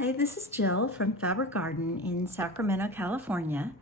Hi, this is Jill from Fabric Garden in Sacramento, California.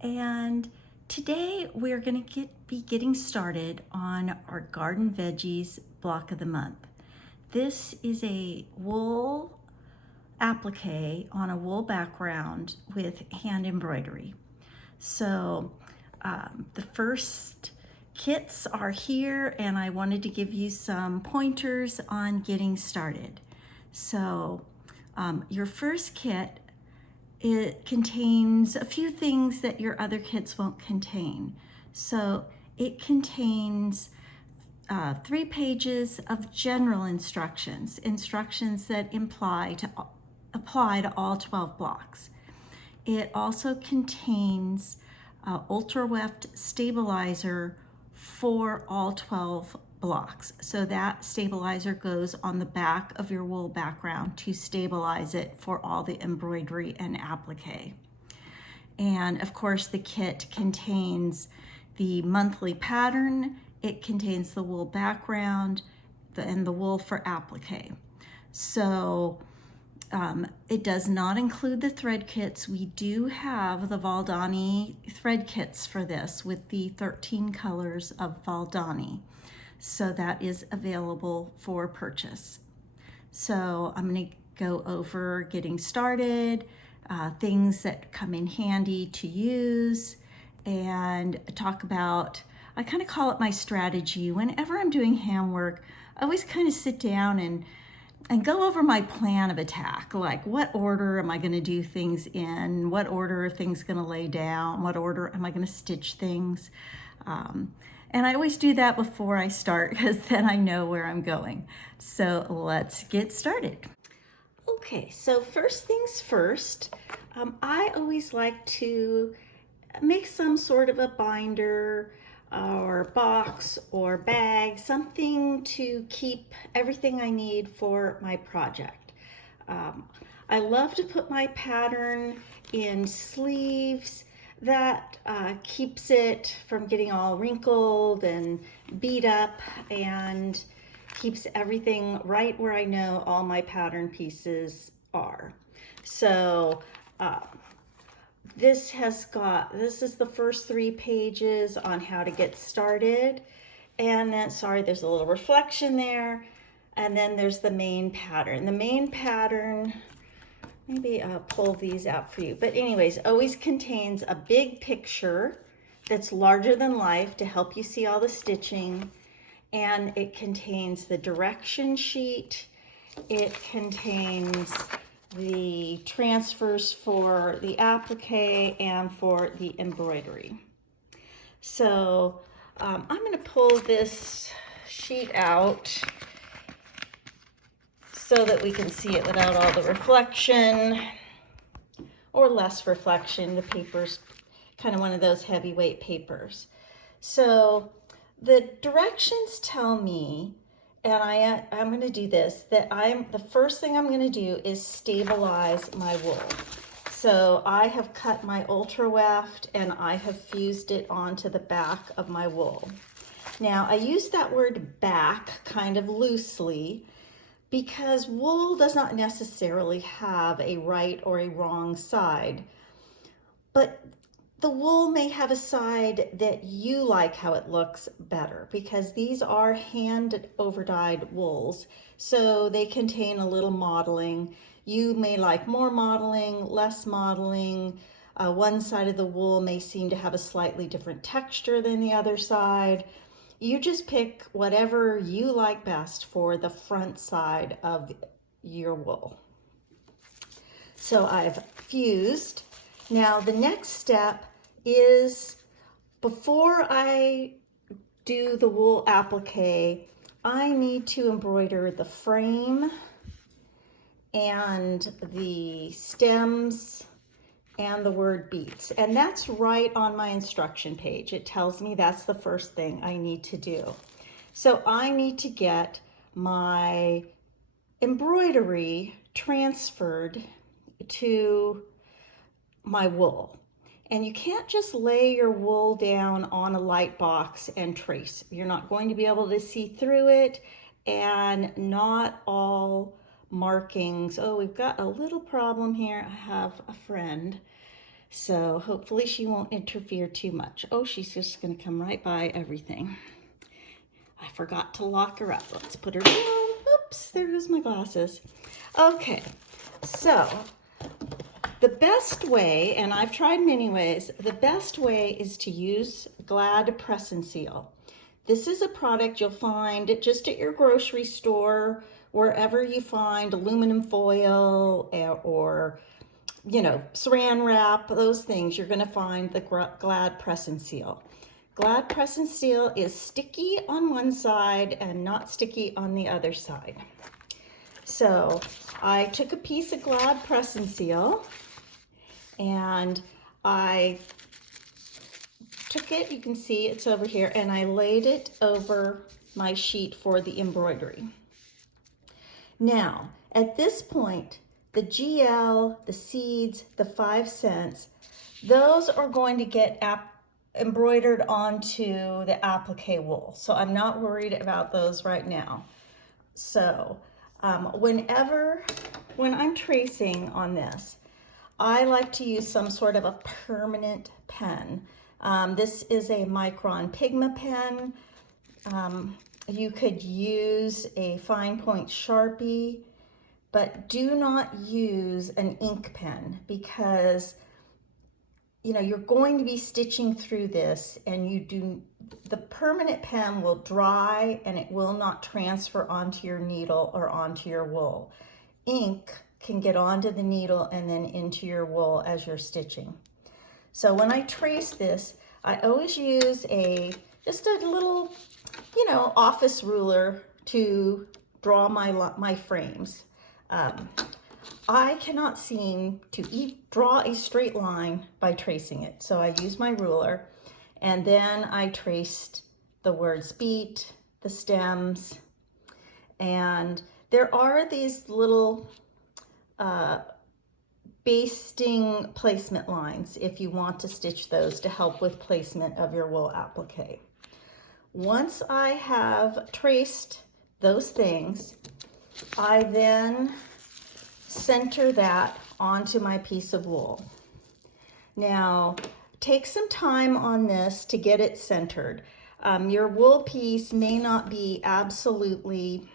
And today we're going to be getting started on our Garden Veggies block of the month. This is a wool applique on a wool background with hand embroidery. So the first kits are here, and I wanted to give you some pointers on getting started. So your first kit, it contains a few things that your other kits won't contain. So it contains 3 pages of general instructions that apply to all 12 blocks. It also contains ultra weft stabilizer for all 12 blocks. So that stabilizer goes on the back of your wool background to stabilize it for all the embroidery and applique. And of course, the kit contains the monthly pattern, it contains the wool background, and the wool for applique. So it does not include the thread kits. We do have the Valdani thread kits for this with the 13 colors of Valdani. So that is available for purchase. So I'm going to go over getting started, things that come in handy to use, and talk about, I kind of call it my strategy. Whenever I'm doing handwork, I always kind of sit down and go over my plan of attack, like what order am I going to do things in, what order are things going to lay down, what order am I going to stitch things. And I always do that before I start because then I know where I'm going. So let's get started. Okay, so first things first, I always like to make some sort of a binder or box or bag, something to keep everything I need for my project. I love to put my pattern in sleeves. That keeps it from getting all wrinkled and beat up, and keeps everything right where I know all my pattern pieces are. So this is the first 3 pages on how to get started. And then, sorry, there's a little reflection there. And then there's the main pattern. The main pattern, maybe I'll pull these out for you. But anyways, always contains a big picture that's larger than life to help you see all the stitching. And it contains the direction sheet. It contains the transfers for the applique and for the embroidery. So I'm going to pull this sheet out so that we can see it without all the reflection or less reflection. The paper's kind of one of those heavyweight papers. So the directions tell me, and I'm going to do this, that the first thing I'm going to do is stabilize my wool. So I have cut my ultra weft and I have fused it onto the back of my wool. Now I use that word back kind of loosely because wool does not necessarily have a right or a wrong side, but the wool may have a side that you like how it looks better, because these are hand over dyed wools, so they contain a little modeling. You may like more modeling, less modeling. One side of the wool may seem to have a slightly different texture than the other side. You just pick whatever you like best for the front side of your wool. So I've fused. Now the next step is, before I do the wool applique, I need to embroider the frame and the stems and the word beats. And that's right on my instruction page. It tells me that's the first thing I need to do. So I need to get my embroidery transferred to my wool. And you can't just lay your wool down on a light box and trace. You're not going to be able to see through it, and not all markings. Oh, we've got a little problem here. I have a friend, so hopefully she won't interfere too much. Oh, she's just gonna come right by everything. I forgot to lock her up. Let's put her down. Oops, there goes my glasses. Okay, so the best way, and I've tried many ways, the best way is to use Glad Press and Seal. This is a product you'll find just at your grocery store, wherever you find aluminum foil or saran wrap, those things, you're gonna find the Glad Press and Seal. Glad Press and Seal is sticky on one side and not sticky on the other side. So I took a piece of Glad Press and Seal and I took it, you can see it's over here, and I laid it over my sheet for the embroidery. Now, at this point, the GL, the seeds, the 5 cents, those are going to get embroidered onto the applique wool. So I'm not worried about those right now. So when I'm tracing on this, I like to use some sort of a permanent pen. This is a Micron Pigma pen. You could use a fine point Sharpie, but do not use an ink pen because you're going to be stitching through this, and the permanent pen will dry and it will not transfer onto your needle or onto your wool. Ink can get onto the needle and then into your wool as you're stitching. So when I trace this, I always use just a little, office ruler to draw my frames. I cannot seem to draw a straight line by tracing it. So I use my ruler, and then I traced the words beat, the stems, and there are these little basting placement lines if you want to stitch those to help with placement of your wool applique. Once I have traced those things, I then center that onto my piece of wool. Now, take some time on this to get it centered. Your wool piece may not be absolutely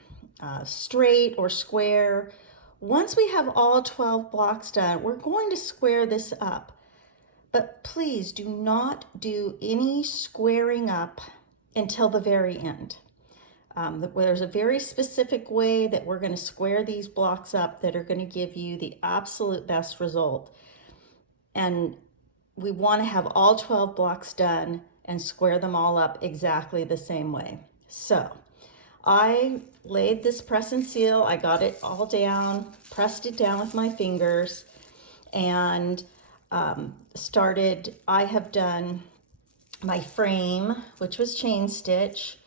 straight or square. Once we have all 12 blocks done, we're going to square this up. But please do not do any squaring up until the very end. There's a very specific way that we're going to square these blocks up that are going to give you the absolute best result. And we want to have all 12 blocks done and square them all up exactly the same way. So I laid this press and seal, I got it all down, pressed it down with my fingers, and I have done my frame, which was chain stitch.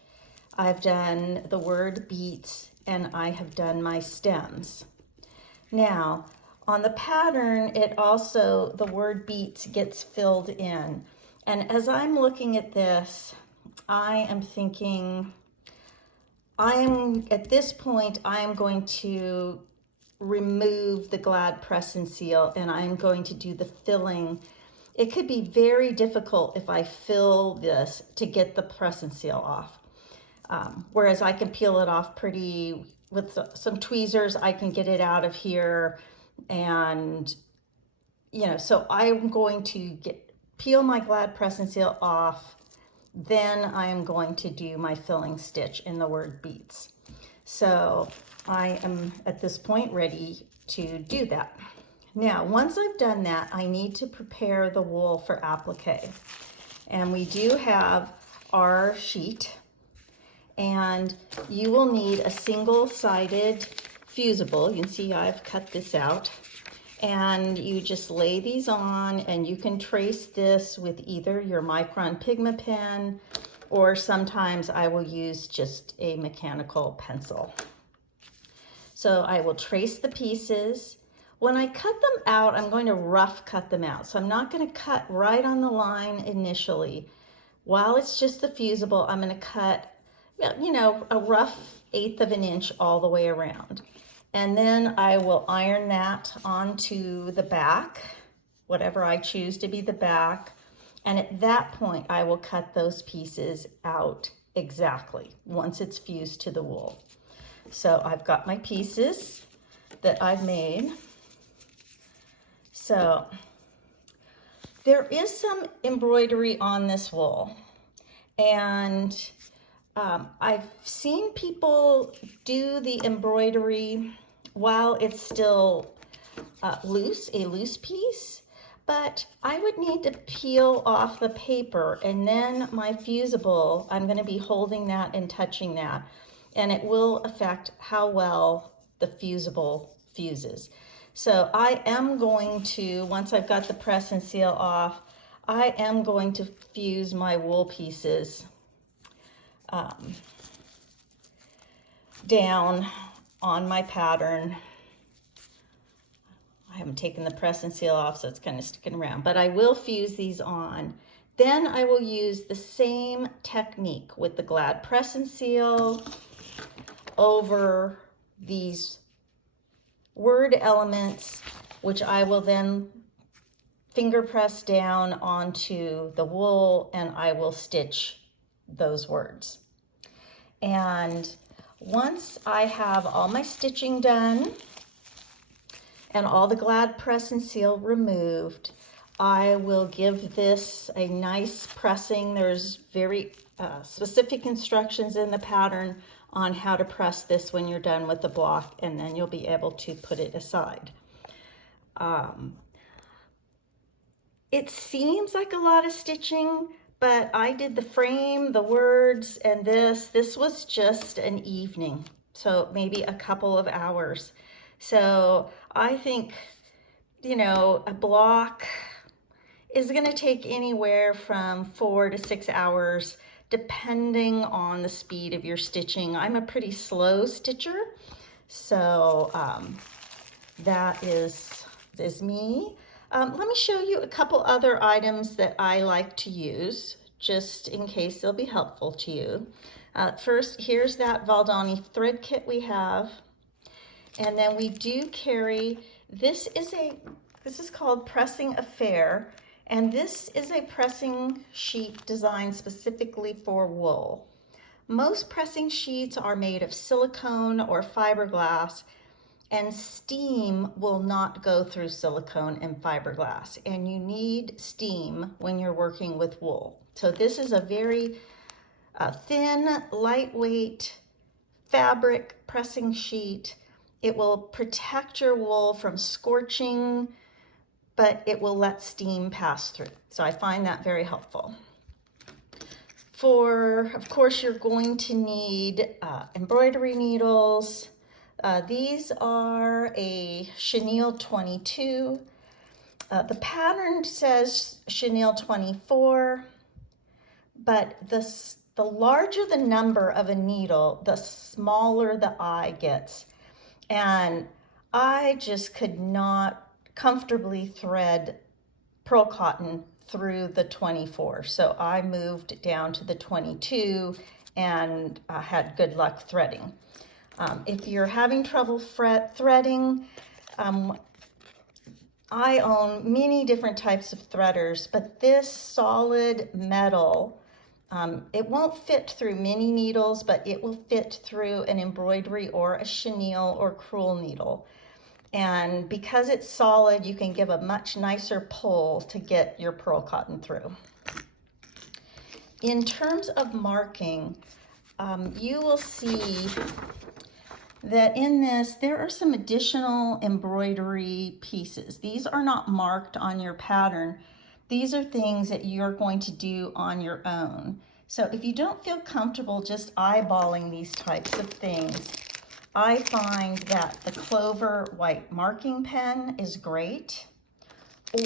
I've done the word beats, and I have done my stems. Now, on the pattern, the word beats gets filled in. And as I'm looking at this, I am thinking, at this point, I am going to remove the Glad Press and Seal, and I'm going to do the filling. It could be very difficult if I fill this to get the press and seal off. Whereas I can peel it off with some tweezers, I can get it out of here. And, so I'm going to peel my Glad Press and Seal off. Then I am going to do my filling stitch in the word beats. So I am at this point ready to do that. Now, once I've done that, I need to prepare the wool for applique. And we do have our sheet, and you will need a single-sided fusible. You can see I've cut this out. And you just lay these on, and you can trace this with either your Micron Pigma pen, or sometimes I will use just a mechanical pencil. So I will trace the pieces. When I cut them out, I'm going to rough cut them out. So I'm not going to cut right on the line initially. While it's just the fusible, I'm going to cut, a rough 1/8 of an inch all the way around. And then I will iron that onto the back, whatever I choose to be the back. And at that point, I will cut those pieces out exactly once it's fused to the wool. So I've got my pieces that I've made. So there is some embroidery on this wool, and I've seen people do the embroidery while it's still a loose piece, but I would need to peel off the paper, and then my fusible, I'm going to be holding that and touching that, and it will affect how well the fusible fuses. So I am going to, once I've got the press and seal off, I am going to fuse my wool pieces down on my pattern. I haven't taken the press and seal off, so it's kind of sticking around, but I will fuse these on. Then I will use the same technique with the glad press and seal over these word elements, which I will then finger press down onto the wool, and I will stitch those words. And once I have all my stitching done and all the glad press and seal removed, I will give this a nice pressing. There's very specific instructions in the pattern on how to press this when you're done with the block, and then you'll be able to put it aside. It seems like a lot of stitching, but I did the frame, the words, and this was just an evening, so maybe a couple of hours. So I think, you know, a block is going to take anywhere from 4 to 6 hours, depending on the speed of your stitching. I'm a pretty slow stitcher, so that is me. Let me show you a couple other items that I like to use, just in case they'll be helpful to you. First, here's that Valdani thread kit we have. And then we do carry, this is called Pressing Affair, and this is a pressing sheet designed specifically for wool. Most pressing sheets are made of silicone or fiberglass, and steam will not go through silicone and fiberglass, and you need steam when you're working with wool. So this is a very thin, lightweight fabric pressing sheet. It will protect your wool from scorching, but it will let steam pass through. So I find that very helpful. Of course, you're going to need embroidery needles. These are a chenille 22. The pattern says chenille 24, but the larger the number of a needle, the smaller the eye gets. And I just could not comfortably thread pearl cotton through the 24. So I moved down to the 22 and had good luck threading. If you're having trouble threading, I own many different types of threaders, but this solid metal, it won't fit through many needles, but it will fit through an embroidery or a chenille or crewel needle. And because it's solid, you can give a much nicer pull to get your pearl cotton through. In terms of marking, you will see that in this, there are some additional embroidery pieces. These are not marked on your pattern. These are things that you're going to do on your own. So if you don't feel comfortable just eyeballing these types of things, I find that the Clover white marking pen is great.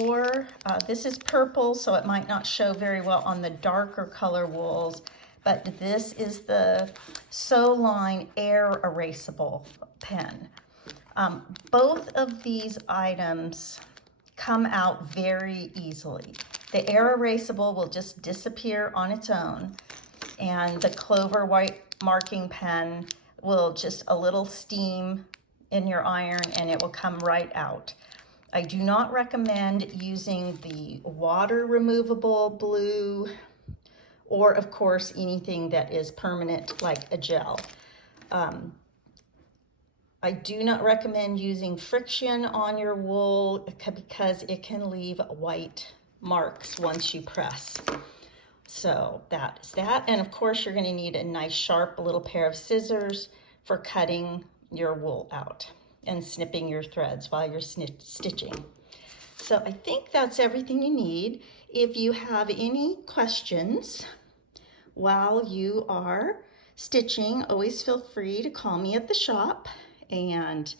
Or this is purple, so it might not show very well on the darker color wools, but this is the Soline Air Erasable pen. Both of these items come out very easily. The Air Erasable will just disappear on its own, and the Clover white marking pen will just a little steam in your iron and it will come right out. I do not recommend using the water removable blue, or of course anything that is permanent like a gel. I do not recommend using friction on your wool because it can leave white marks once you press. So that is that. And of course you're going to need a nice sharp little pair of scissors for cutting your wool out and snipping your threads while you're stitching. So I think that's everything you need. If you have any questions while you are stitching, always feel free to call me at the shop, and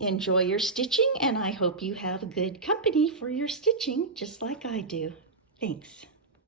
enjoy your stitching, and I hope you have good company for your stitching just like I do. Thanks.